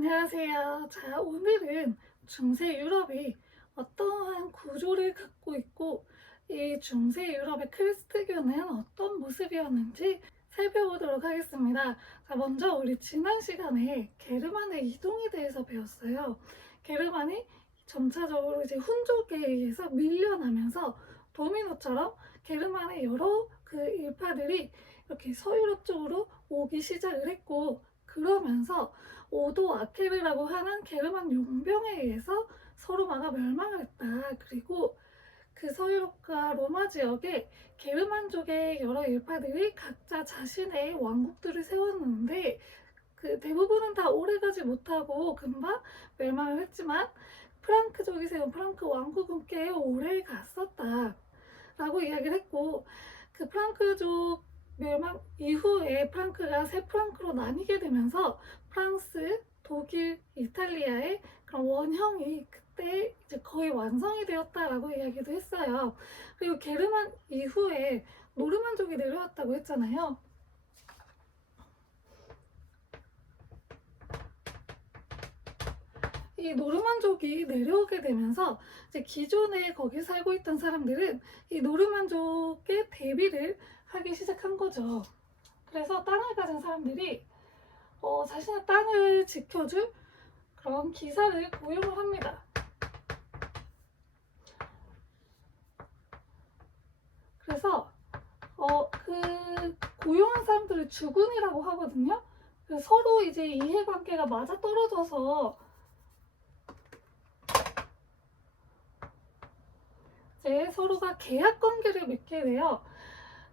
안녕하세요. 자, 오늘은 중세 유럽이 어떠한 구조를 갖고 있고, 이 중세 유럽의 크리스트교는 어떤 모습이었는지 살펴보도록 하겠습니다. 자, 먼저 우리 지난 시간에 게르만의 이동에 대해서 배웠어요. 게르만이 점차적으로 이제 훈족에 의해서 밀려나면서 도미노처럼 게르만의 여러 그 일파들이 이렇게 서유럽 쪽으로 오기 시작을 했고, 그러면서 오도 아케르라고 하는 게르만 용병에 의해서 서로마가 멸망을 했다. 그리고 그 서유럽과 로마 지역에 게르만족의 여러 일파들이 각자 자신의 왕국들을 세웠는데 그 대부분은 다 오래가지 못하고 금방 멸망을 했지만 프랑크족이 세운 프랑크 왕국은 꽤 오래 갔었다 라고 이야기를 했고, 그 프랑크족 멸망 이후에 프랑크가 세 프랑크로 나뉘게 되면서 프랑스, 독일, 이탈리아의 그런 원형이 그때 이제 거의 완성이 되었다라고 이야기도 했어요. 그리고 게르만 이후에 노르만족이 내려왔다고 했잖아요. 이 노르만족이 내려오게 되면서 이제 기존에 거기 살고 있던 사람들은 이 노르만족의 대비를 하기 시작한 거죠. 그래서 땅을 가진 사람들이 자신의 땅을 지켜줄 그런 기사를 고용을 합니다. 그래서 그 고용한 사람들을 주군이라고 하거든요. 서로 이제 이해관계가 맞아 떨어져서 이제 서로가 계약 관계를 맺게 돼요.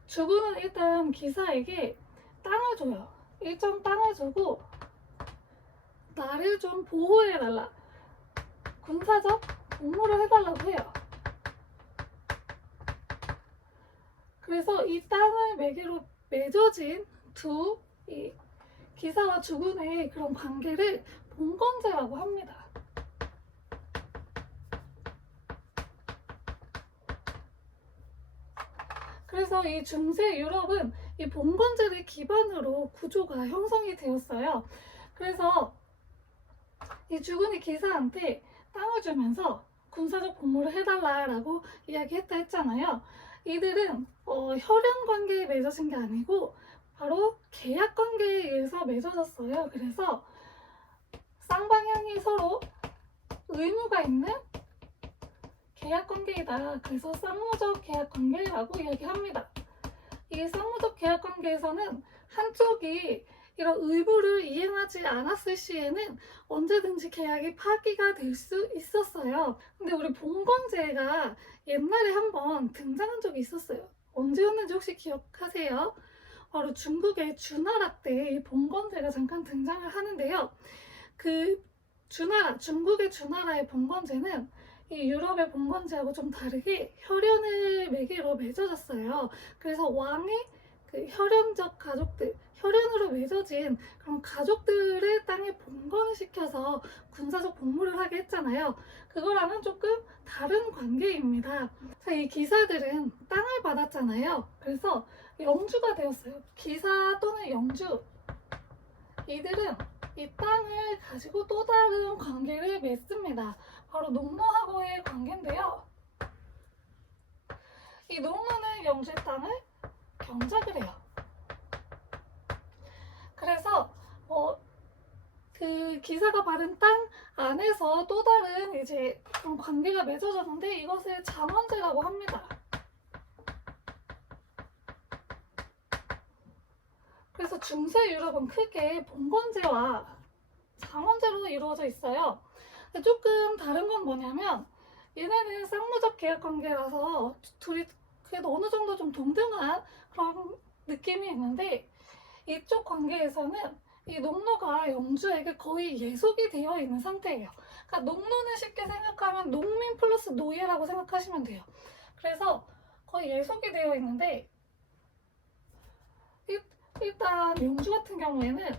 주군은 일단 기사에게 땅을 줘요. 일정 땅을 주고 나를 좀 보호해달라, 군사적 복무를 해달라고 해요. 그래서 이 땅을 매개로 맺어진 두 이 기사와 주군의 그런 관계를 봉건제라고 합니다. 그래서 이 중세 유럽은 이 봉건제를 기반으로 구조가 형성이 되었어요. 그래서 이 주군이 기사한테 땅을 주면서 군사적 복무를 해달라라고 이야기했다 했잖아요. 이들은 혈연 관계에 맺어진 게 아니고 바로 계약 관계에 의해서 맺어졌어요. 그래서 쌍방향이 서로 의무가 있는 계약 관계이다. 그래서 쌍무적 계약 관계라고 이야기합니다. 이 쌍무적 계약 관계에서는 한쪽이 이런 의무를 이행하지 않았을 시에는 언제든지 계약이 파기가 될 수 있었어요. 근데 우리 봉건제가 옛날에 한번 등장한 적이 있었어요. 언제였는지 혹시 기억하세요? 바로 중국의 주나라 때 이 봉건제가 잠깐 등장을 하는데요. 그 주나라, 중국의 주나라의 봉건제는 이 유럽의 봉건제하고 좀 다르게 혈연을 매개로 맺어졌어요. 그래서 왕의 그 혈연적 가족들, 혈연으로 맺어진 그런 가족들의 땅에 봉건을 시켜서 군사적 복무를 하게 했잖아요. 그거랑은 조금 다른 관계입니다. 자, 이 기사들은 땅을 받았잖아요. 그래서 영주가 되었어요. 기사 또는 영주. 이들은 이 땅을 가지고 또 다른 관계를 맺습니다. 바로 농노하고의 관계인데요. 이 농노는 영주의 땅을 경작을 해요. 그래서 그 기사가 받은 땅 안에서 또 다른 이제 그런 관계가 맺어졌는데 이것을 장원제라고 합니다. 그래서 중세 유럽은 크게 봉건제와 장원제로 이루어져 있어요. 조금 다른 건 뭐냐면 얘네는 쌍무적 계약 관계라서 둘이 그래도 어느 정도 좀 동등한 그런 느낌이 있는데, 이쪽 관계에서는 이 농노가 영주에게 거의 예속이 되어 있는 상태예요. 그러니까 농노는 쉽게 생각하면 농민 플러스 노예라고 생각하시면 돼요. 그래서 거의 예속이 되어 있는데, 일단 영주 같은 경우에는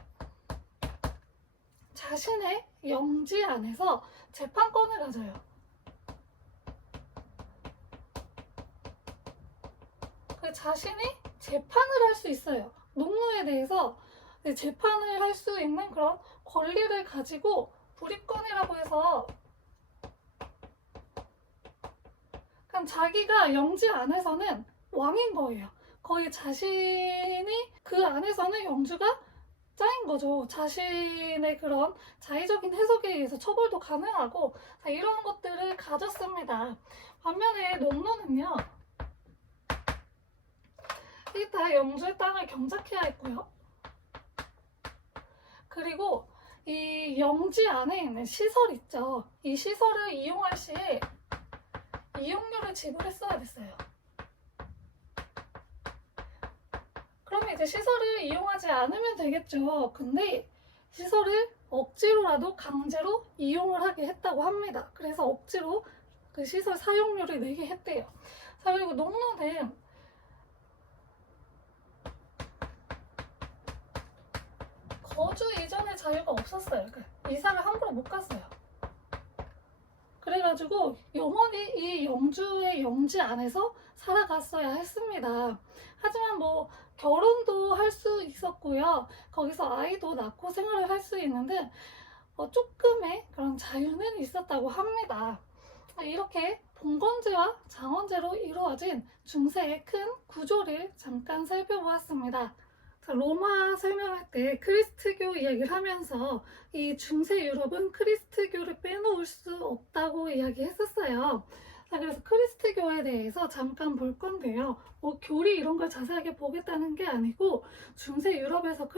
자신의 영지 안에서 재판권을 가져요. 그 자신이 재판을 할 수 있어요. 농노에 대해서 재판을 할 수 있는 그런 권리를 가지고 부립권이라고 해서 그냥 자기가 영지 안에서는 왕인 거예요. 거의 자신이 그 안에서는 영주가 짱인 거죠. 자신의 그런 자의적인 해석에 의해서 처벌도 가능하고 이런 것들을 가졌습니다. 반면에 농노는요. 일단 영주의 땅을 경작해야 했고요. 그리고 이 영지 안에 있는 시설 있죠. 이 시설을 이용할 시에 이용료를 지불했어야 됐어요. 그러면 이제 시설을 이용하지 않으면 되겠죠. 근데 시설을 억지로라도 강제로 이용을 하게 했다고 합니다. 그래서 억지로 그 시설 사용료를 내게 했대요. 자, 그리고 농노는 거주 이전의 자유가 없었어요. 이사를 함부로 못 갔어요. 그래가지고 영원히 이 영주의 영지 안에서 살아갔어야 했습니다. 하지만 뭐 결혼도 할 수 있었고요. 거기서 아이도 낳고 생활을 할 수 있는데 조금의 그런 자유는 있었다고 합니다. 이렇게 봉건제와 장원제로 이루어진 중세의 큰 구조를 잠깐 살펴보았습니다. 로마 설명할 때 크리스트교 이야기를 하면서 이 중세 유럽은 크리스트교를 빼놓을 수 없다고 이야기했었어요. 자, 그래서 크리스트교에 대해서 잠깐 볼 건데요. 뭐 교리 이런 걸 자세하게 보겠다는 게 아니고 중세 유럽에서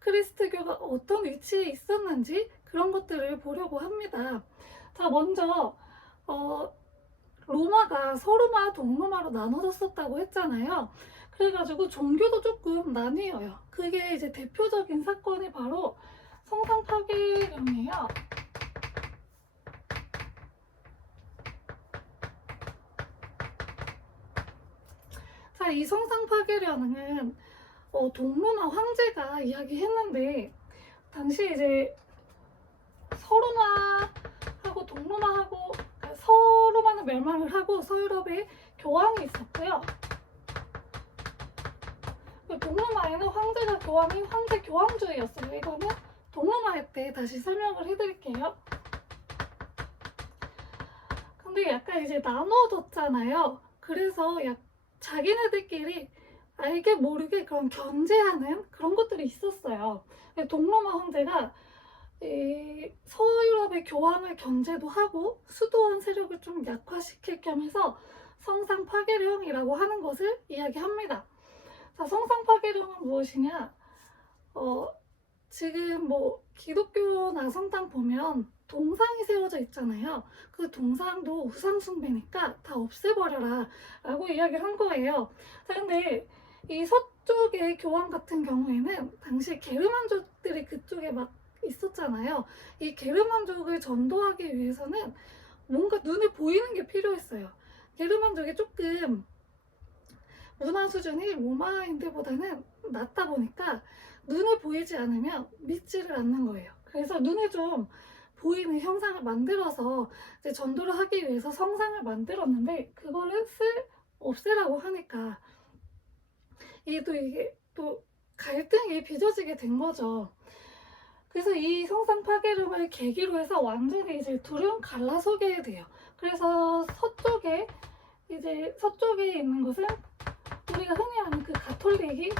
크리스트교가 어떤 위치에 있었는지 그런 것들을 보려고 합니다. 자, 먼저 로마가 서로마, 동로마로 나눠졌었다고 했잖아요. 그래가지고 종교도 조금 나뉘어요. 그게 이제 대표적인 사건이 바로 성상 파괴령이에요. 자, 이 성상 파괴령은 동로마 황제가 이야기했는데 당시 이제 서로마하고 동로마하고 서로마는 멸망을 하고 서유럽에 교황이 있었고요. 동로마에는 황제가 교황이 황제 교황주의였어요. 이거는 동로마에 때 다시 설명을 해드릴게요. 근데 약간 이제 나눠졌잖아요. 그래서 자기네들끼리 알게 모르게 그런 견제하는 그런 것들이 있었어요. 동로마 황제가 서유럽의 교황을 견제도 하고 수도원 세력을 좀 약화시킬 겸해서 성상 파괴령이라고 하는 것을 이야기합니다. 자, 성상 파괴령은 무엇이냐? 지금 뭐 기독교 나성당 보면 동상이 세워져 있잖아요. 그 동상도 우상 숭배니까 다 없애버려라 라고 이야기를 한 거예요. 자, 근데 이 서쪽의 교황 같은 경우에는 당시 게르만족들이 그쪽에 막 있었잖아요. 이 게르만족을 전도하기 위해서는 뭔가 눈에 보이는 게 필요했어요. 게르만족이 조금 문화 수준이 로마인들보다는 낮다 보니까 눈에 보이지 않으면 믿지를 않는 거예요. 그래서 눈에 좀 보이는 형상을 만들어서 이제 전도를 하기 위해서 성상을 만들었는데 그거를 없애라고 하니까 이게 또 갈등이 빚어지게 된 거죠. 그래서 이 성상 파괴령을 계기로 해서 완전히 이제 둘은 갈라서게 돼요. 그래서 서쪽에 있는 것은 우리가 흔히 아는 그 가톨릭이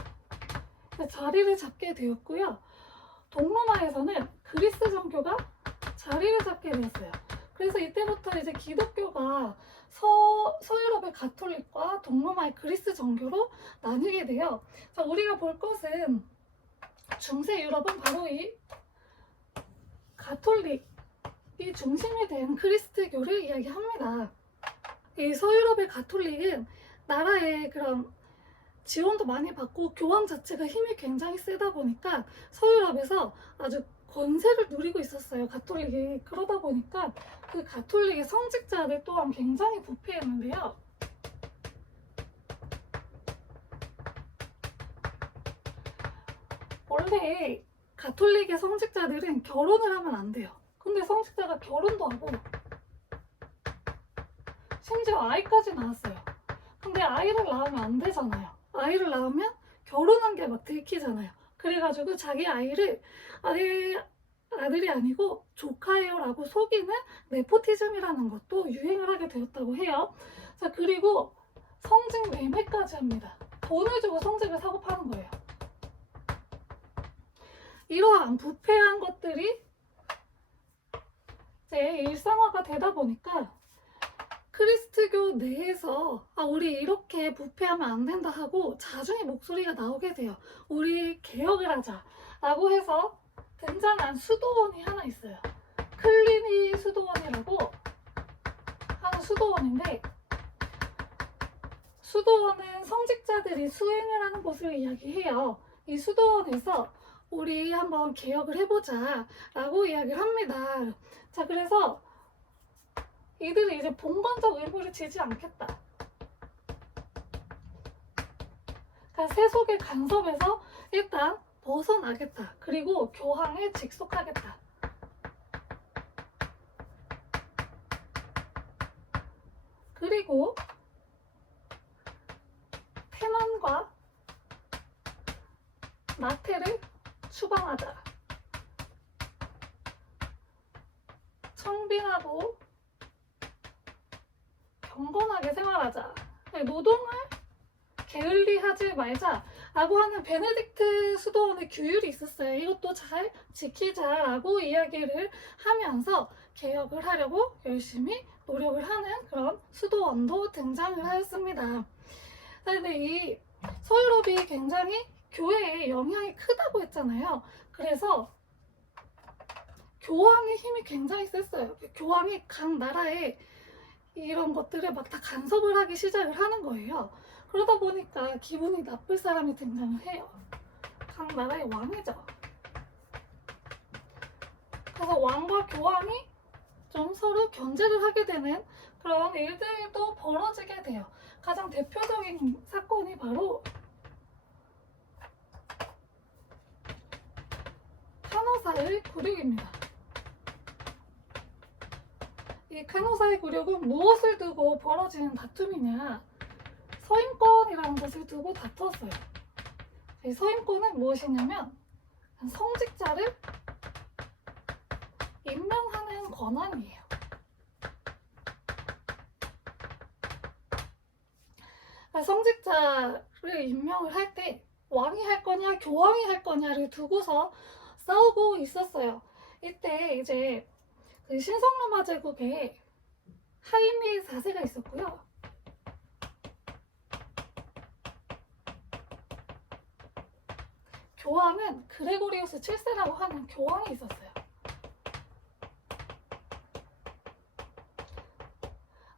자리를 잡게 되었고요. 동로마에서는 그리스 정교가 자리를 잡게 되었어요. 그래서 이때부터 이제 기독교가 서유럽의 가톨릭과 동로마의 그리스 정교로 나뉘게 돼요. 자, 우리가 볼 것은 중세 유럽은 바로 이 가톨릭이 중심이 된 그리스도교를 이야기합니다. 이 서유럽의 가톨릭은 나라의 그런 지원도 많이 받고 교황 자체가 힘이 굉장히 세다 보니까 서유럽에서 아주 권세를 누리고 있었어요, 가톨릭이. 그러다 보니까 그 가톨릭의 성직자들 또한 굉장히 부패했는데요. 원래 가톨릭의 성직자들은 결혼을 하면 안 돼요. 근데 성직자가 결혼도 하고 심지어 아이까지 낳았어요. 근데 아이를 낳으면 안 되잖아요. 아이를 낳으면 결혼한 게 막 들키잖아요. 그래가지고 자기 아이를 아들이 아니고 조카예요 라고 속이는 네포티즘이라는 것도 유행을 하게 되었다고 해요. 자, 그리고 성직 매매까지 합니다. 돈을 주고 성직을 사고 파는 거예요. 이러한 부패한 것들이 이제 일상화가 되다 보니까 크리스트교 내에서 우리 이렇게 부패하면 안 된다 하고 자중의 목소리가 나오게 돼요. 우리 개혁을 하자 라고 해서 등장한 수도원이 하나 있어요. 클리니 수도원이라고 하는 수도원인데, 수도원은 성직자들이 수행을 하는 곳을 이야기해요. 이 수도원에서 우리 한번 개혁을 해보자 라고 이야기를 합니다. 자, 그래서 이들은 이제 봉건적 의무를 지지 않겠다. 그러니까 세속의 간섭에서 일단 벗어나겠다. 그리고 교황에 직속하겠다. 그리고 테만과 나태를 추방하자. 청빈하고 경건하게 생활하자. 노동을 게을리하지 말자 라고 하는 베네딕트 수도원의 규율이 있었어요. 이것도 잘 지키자라고 이야기를 하면서 개혁을 하려고 열심히 노력을 하는 그런 수도원도 등장을 하였습니다. 근데 이 서유럽이 굉장히 교회에 영향이 크다고 했잖아요. 그래서 교황의 힘이 굉장히 셌어요. 교황이 각 나라에 이런 것들을 막 다 간섭을 하기 시작을 하는 거예요. 그러다 보니까 기분이 나쁠 사람이 등장을 해요. 각 나라의 왕이죠. 그래서 왕과 교황이 좀 서로 견제를 하게 되는 그런 일들도 벌어지게 돼요. 가장 대표적인 사건이 바로 카노사의 굴욕입니다. 이 카노사의 굴욕은 무엇을 두고 벌어지는 다툼이냐? 서임권이라는 것을 두고 다투었어요. 이 서임권은 무엇이냐면 성직자를 임명하는 권한이에요. 성직자를 임명을 할 때 왕이 할 거냐 교황이 할 거냐를 두고서 싸우고 있었어요. 이때 이제 그 신성로마 제국에 하이미 4세가 있었고요. 교황은 그레고리우스 7세라고 하는 교황이 있었어요.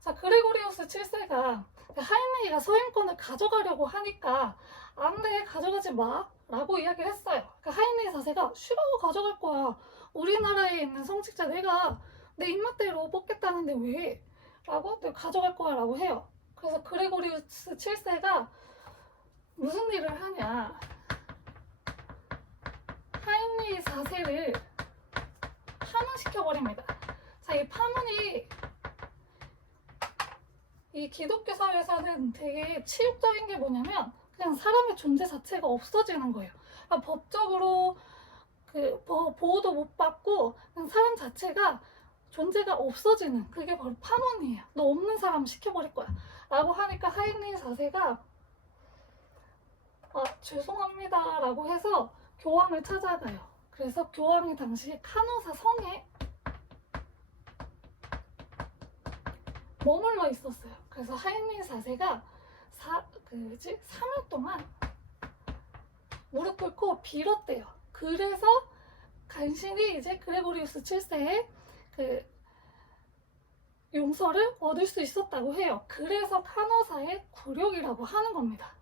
자, 그레고리우스 7세가 하이메이가 서임권을 가져가려고 하니까 안 돼, 가져가지 마 라고 이야기를 했어요. 하이메이 4세가 싫어, 가져갈 거야. 우리나라에 있는 성직자 내가 내 입맛대로 뽑겠다는데 왜? 라고 가져갈 거야 라고 해요. 그래서 그레고리우스 7세가 무슨 일을 하냐, 하이메이 4세를 파문시켜버립니다. 자, 이 파문이 이 기독교 사회에서는 되게 치욕적인 게 뭐냐면 그냥 사람의 존재 자체가 없어지는 거예요. 그러니까 법적으로 그 보호도 못 받고 그냥 사람 자체가 존재가 없어지는, 그게 바로 파문이에요. 너 없는 사람 시켜버릴 거야 라고 하니까 하이메이 4세가 죄송합니다 라고 해서 교황을 찾아가요. 그래서 교황이 당시 카노사 성에 머물러 있었어요. 그래서 하이메이 4세가 3일 동안 무릎 꿇고 빌었대요. 그래서 간신히 이제 그레고리우스 7세의 그 용서를 얻을 수 있었다고 해요. 그래서 카노사의 굴욕이라고 하는 겁니다.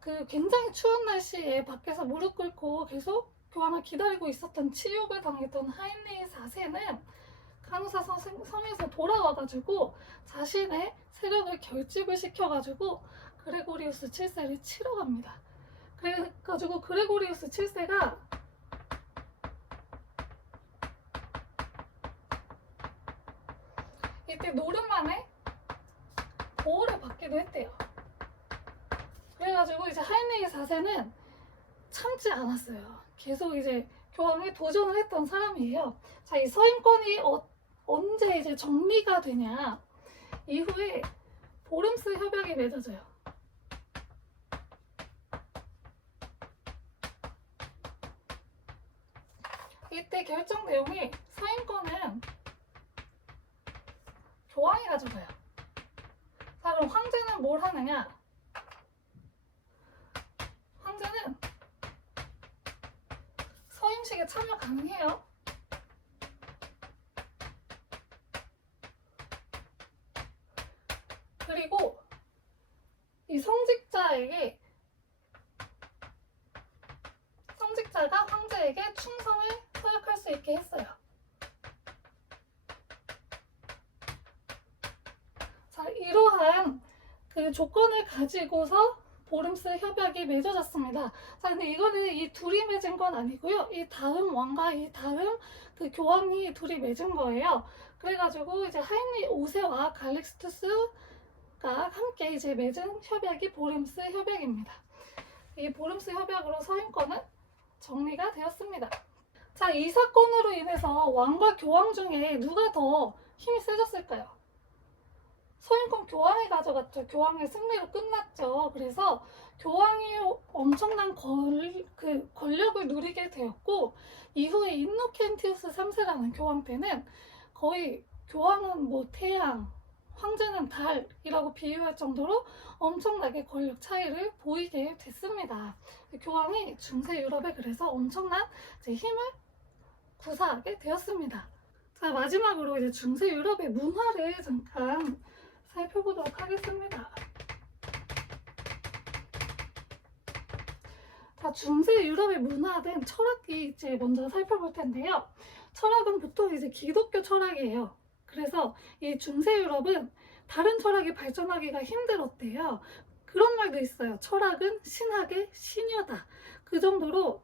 그 굉장히 추운 날씨에 밖에서 무릎 꿇고 계속 교황을 기다리고 있었던 치욕을 당했던 하이메이 4세는 카노사 성에서 돌아와가지고 자신의 세력을 결집을 시켜가지고 그레고리우스 7세를 치러 갑니다. 그래가지고 그레고리우스 7세가 이때 노름만에 보호를 받기도 했대요. 그래가지고 이제 하이메이 4세는 참 참지 않았어요. 계속 이제 교황에 도전을 했던 사람이에요. 자, 이 서인권이 언제 이제 정리가 되냐? 이후에 보름스 협약이 맺어져요. 이때 결정 내용이 서인권은 교황이 가져가요. 자, 그럼 황제는 뭘 하느냐? 황제는 서임식에 참여 가능해요. 그리고 이 성직자가 황제에게 충성을 서약할 수 있게 했어요. 자, 이러한 그 조건을 가지고서 보름스 협약이 맺어졌습니다. 자, 근데 이거는 이 둘이 맺은 건 아니고요. 이 다음 왕과 이 다음 그 교황이 둘이 맺은 거예요. 그래가지고 이제 하인리 5세와 갈릭스투스가 함께 이제 맺은 협약이 보름스 협약입니다. 이 보름스 협약으로 서인권은 정리가 되었습니다. 자, 이 사건으로 인해서 왕과 교황 중에 누가 더 힘이 세졌을까요? 서인권 교황이 가져갔죠. 교황의 승리로 끝났죠. 그래서 교황이 엄청난 권력을 누리게 되었고, 이후에 인노켄티우스 3세라는 교황 때는 거의 교황은 뭐 태양, 황제는 달이라고 비유할 정도로 엄청나게 권력 차이를 보이게 됐습니다. 교황이 중세 유럽에 그래서 엄청난 힘을 구사하게 되었습니다. 자, 마지막으로 이제 중세 유럽의 문화를 잠깐 살펴보도록 하겠습니다. 자, 중세 유럽의 문화는 철학이 이제 먼저 살펴볼 텐데요. 철학은 보통 이제 기독교 철학이에요. 그래서 이 중세 유럽은 다른 철학이 발전하기가 힘들었대요. 그런 말도 있어요. 철학은 신학의 신여다. 그 정도로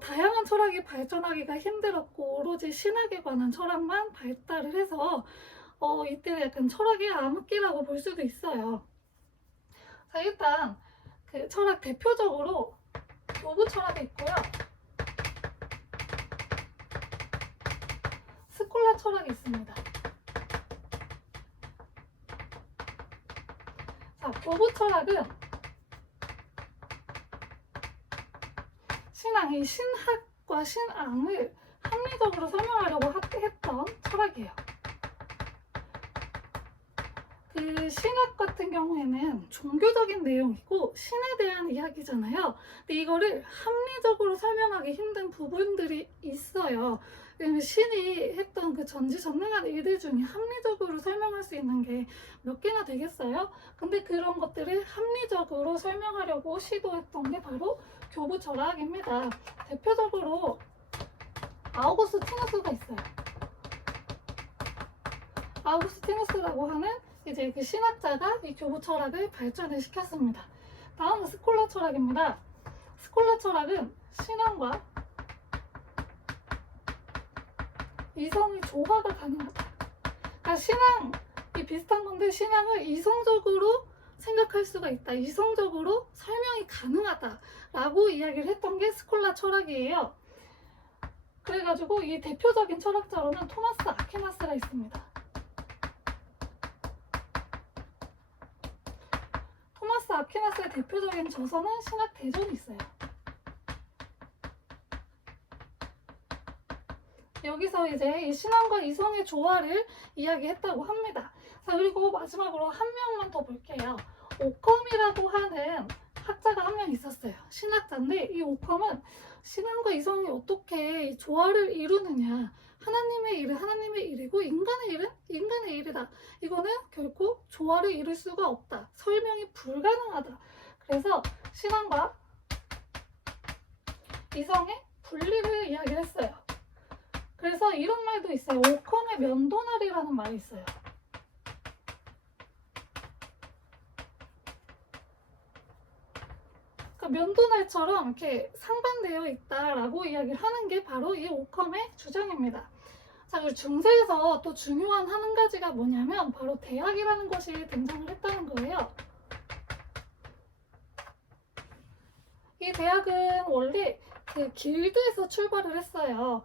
다양한 철학이 발전하기가 힘들었고 오로지 신학에 관한 철학만 발달을 해서 이때는 약간 철학의 암흑기라고 볼 수도 있어요. 자, 일단 그 철학 대표적으로 교부 철학이 있고요. 스콜라 철학이 있습니다. 자, 교부 철학은 이 신학과 신앙을 합리적으로 설명하려고 했던 철학이에요. 그 신학 같은 경우에는 종교적인 내용이고 신에 대한 이야기잖아요. 근데 이거를 합리적으로 설명하기 힘든 부분들이 있어요. 왜냐면 신이 했던 그 전지전능한 일들 중에 합리적으로 설명할 수 있는 게 몇 개나 되겠어요? 근데 그런 것들을 합리적으로 설명하려고 시도했던 게 바로 교부 철학입니다. 대표적으로 아우구스티누스가 있어요. 아우구스티누스라고 하는 이제 그 신학자가 이 교부 철학을 발전을 시켰습니다. 다음은 스콜라 철학입니다. 스콜라 철학은 신앙과 이성의 조화가 가능하다. 그러니까 신앙이 비슷한 건데 신앙을 이성적으로 생각할 수가 있다. 이성적으로 설명이 가능하다라고 이야기를 했던 게 스콜라 철학이에요. 그래가지고 이 대표적인 철학자로는 토마스 아퀴나스가 있습니다. 토마스 아퀴나스의 대표적인 저서는 신학 대전이 있어요. 여기서 이제 이 신앙과 이성의 조화를 이야기했다고 합니다. 자, 그리고 마지막으로 한 명만 더 볼게요. 오컴이라고 하는 학자가 한 명 있었어요. 신학자인데 이 오컴은 신앙과 이성이 어떻게 조화를 이루느냐, 하나님의 일은 하나님의 일이고 인간의 일은 인간의 일이다. 이거는 결코 조화를 이룰 수가 없다. 설명이 불가능하다. 그래서 신앙과 이성의 분리를 이야기를 했어요. 그래서 이런 말도 있어요. 오컴의 면도날이라는 말이 있어요. 그러니까 면도날처럼 이렇게 상반되어 있다라고 이야기를 하는 게 바로 이 오컴의 주장입니다. 자, 그리고 중세에서 또 중요한 한 가지가 뭐냐면 바로 대학이라는 것이 등장을 했다는 거예요. 이 대학은 원래 그 길드에서 출발을 했어요.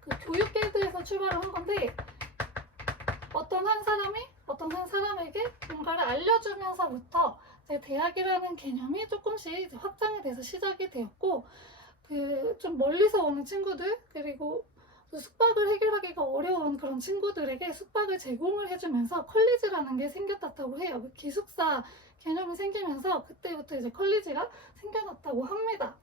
그 교육 길드에서 출발을 한 건데 어떤 한 사람에게 뭔가를 알려주면서부터 이제 대학이라는 개념이 조금씩 이제 확장이 돼서 시작이 되었고, 그 좀 멀리서 오는 친구들, 그리고 숙박을 해결하기가 어려운 그런 친구들에게 숙박을 제공을 해주면서 컬리지라는 게 생겼다고 해요. 그 기숙사 개념이 생기면서 그때부터 이제 컬리지가 생겨났다고 합니다.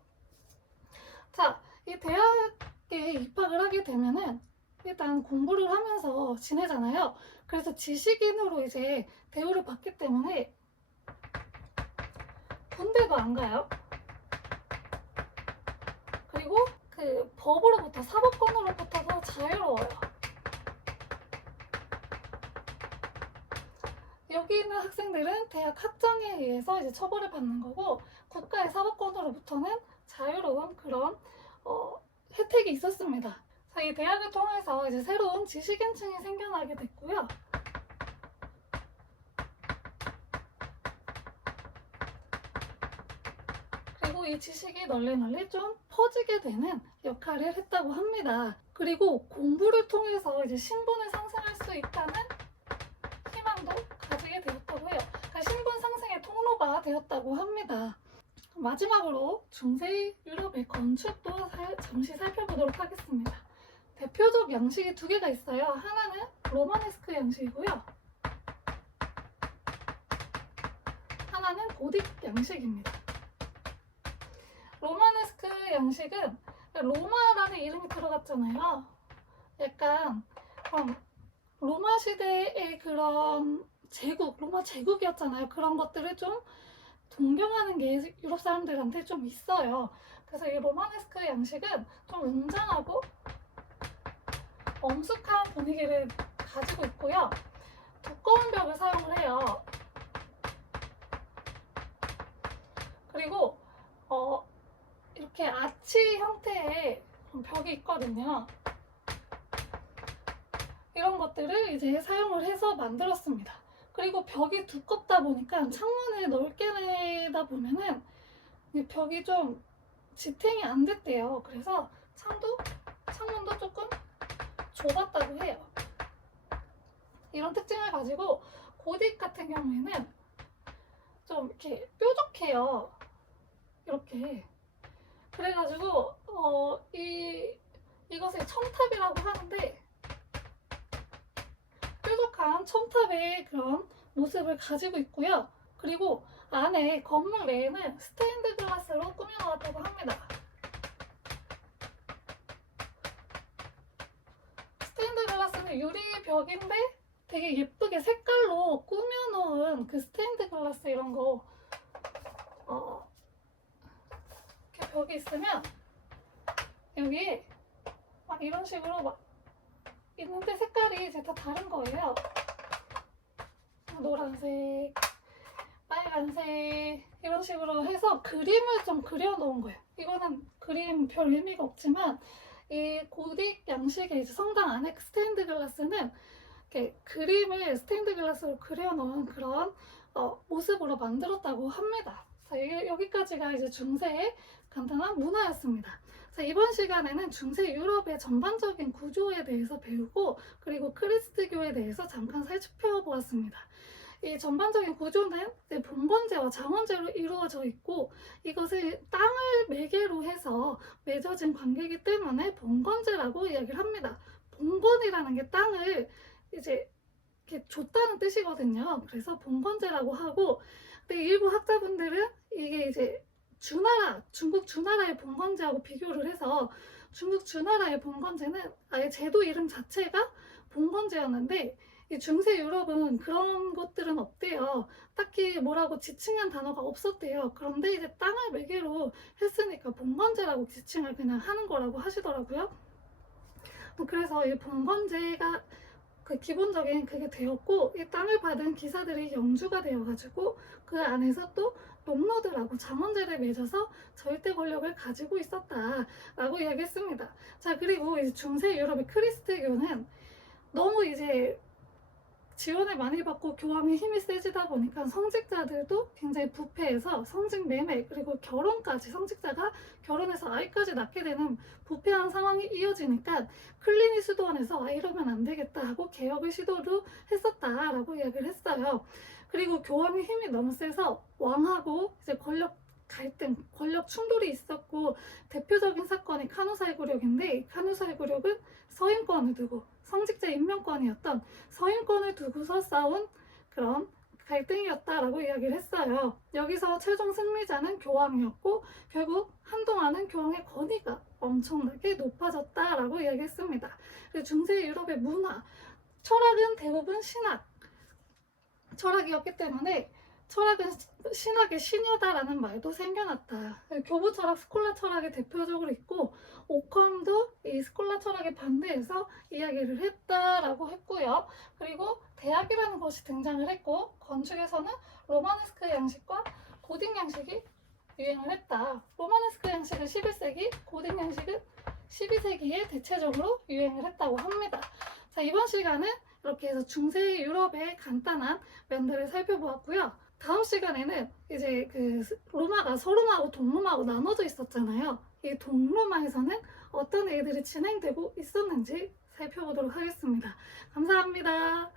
자, 이 대학에 입학을 하게 되면은 일단 공부를 하면서 지내잖아요. 그래서 지식인으로 이제 대우를 받기 때문에 군대도 안 가요. 그리고 그 법으로부터, 사법권으로부터도 자유로워요. 여기 있는 학생들은 대학 학장에 의해서 이제 처벌을 받는 거고, 국가의 사법권으로부터는 자유로운 그런 혜택이 있었습니다. 자, 이 대학을 통해서 이제 새로운 지식인층이 생겨나게 됐고요. 그리고 이 지식이 널리 좀 퍼지게 되는 역할을 했다고 합니다. 그리고 공부를 통해서 이제 신분을 상승할 수 있다는 희망도 가지게 되었다고 해요. 그러니까 신분 상승의 통로가 되었다고 합니다. 마지막으로 중세 유럽의 건축도 잠시 살펴보도록 하겠습니다. 대표적 양식이 두 개가 있어요. 하나는 로마네스크 양식이고요. 하나는 고딕 양식입니다. 로마네스크 양식은 로마라는 이름이 들어갔잖아요. 약간 로마 시대의 그런 제국, 로마 제국이었잖아요. 그런 것들을 좀 동경하는 게 유럽 사람들한테 좀 있어요. 그래서 이 로마네스크 양식은 좀 웅장하고 엄숙한 분위기를 가지고 있고요. 두꺼운 벽을 사용을 해요. 그리고 이렇게 아치 형태의 벽이 있거든요. 이런 것들을 이제 사용을 해서 만들었습니다. 그리고 벽이 두껍다 보니까 창문을 넓게 내다 보면은 이 벽이 좀 지탱이 안 됐대요. 그래서 창문도 조금 좁았다고 해요. 이런 특징을 가지고 고딕 같은 경우에는 좀 이렇게 뾰족해요. 이렇게. 그래가지고 이것을 첨탑이라고 하는데, 뾰족한 첨탑의 그런 모습을 가지고 있고요. 그리고 안에 건물 내에는 스테인드 글라스로 꾸며놓았다고 합니다. 스테인드 글라스는 유리벽인데 되게 예쁘게 색깔로 꾸며놓은 그 스테인드 글라스 이런 거 이렇게 벽이 있으면 여기 막 이런 식으로 막 있는데 색깔이 이제 다 다른 거예요. 노란색, 빨간색 이런 식으로 해서 그림을 좀 그려놓은 거예요. 이거는 그림 별 의미가 없지만 이 고딕 양식의 이제 성당 안에 스테인드 글라스는 이렇게 그림을 스테인드 글라스로 그려놓은 그런 모습으로 만들었다고 합니다. 자, 여기까지가 이제 중세의 간단한 문화였습니다. 자, 이번 시간에는 중세 유럽의 전반적인 구조에 대해서 배우고, 그리고 크리스트교에 대해서 잠깐 살펴보았습니다. 이 전반적인 구조는 봉건제와 장원제로 이루어져 있고, 이것을 땅을 매개로 해서 맺어진 관계이기 때문에 봉건제라고 이야기를 합니다. 봉건이라는 게 땅을 이제 이렇게 줬다는 뜻이거든요. 그래서 봉건제라고 하고, 근데 일부 학자분들은 이게 이제 중국 주나라의 봉건제하고 비교를 해서 중국 주나라의 봉건제는 아예 제도 이름 자체가 봉건제였는데, 이 중세 유럽은 그런 것들은 없대요. 딱히 뭐라고 지칭한 단어가 없었대요. 그런데 이제 땅을 매개로 했으니까 봉건제라고 지칭을 그냥 하는 거라고 하시더라고요. 그래서 이 봉건제가 그 기본적인 그게 되었고, 이 땅을 받은 기사들이 영주가 되어가지고 그 안에서 또 놈노들하고 장원제를 맺어서 절대 권력을 가지고 있었다라고 이야기했습니다. 자, 그리고 이제 중세 유럽의 크리스트교는 너무 이제 지원을 많이 받고 교황의 힘이 세지다 보니까 성직자들도 굉장히 부패해서 성직 매매 그리고 결혼까지 성직자가 결혼해서 아이까지 낳게 되는 부패한 상황이 이어지니까 클리니 수도원에서 이러면 안 되겠다 하고 개혁을 시도를 했었다라고 이야기를 했어요. 그리고 교황의 힘이 너무 세서 왕하고 이제 권력 갈등, 권력 충돌이 있었고 대표적인 사건이 카누사이구력인데 카누사이구력은 서인권을 두고 성직자 임명권이었던 서인권을 두고서 싸운 그런 갈등이었다라고 이야기를 했어요. 여기서 최종 승리자는 교황이었고 결국 한동안은 교황의 권위가 엄청나게 높아졌다라고 이야기했습니다. 그리고 중세 유럽의 문화, 철학은 대부분 신학, 철학이었기 때문에 철학은 신학의 신여다라는 말도 생겨났다. 교부 철학, 스콜라 철학이 대표적으로 있고 오컴도 이 스콜라 철학에 반대해서 이야기를 했다라고 했고요. 그리고 대학이라는 것이 등장을 했고 건축에서는 로마네스크 양식과 고딕 양식이 유행을 했다. 로마네스크 양식은 11세기, 고딕 양식은 12세기에 대체적으로 유행을 했다고 합니다. 자, 이번 시간은 이렇게 해서 중세 유럽의 간단한 면들을 살펴보았고요. 다음 시간에는 이제 그 로마가 서로마하고 동로마하고 나눠져 있었잖아요. 이 동로마에서는 어떤 일들이 진행되고 있었는지 살펴보도록 하겠습니다. 감사합니다.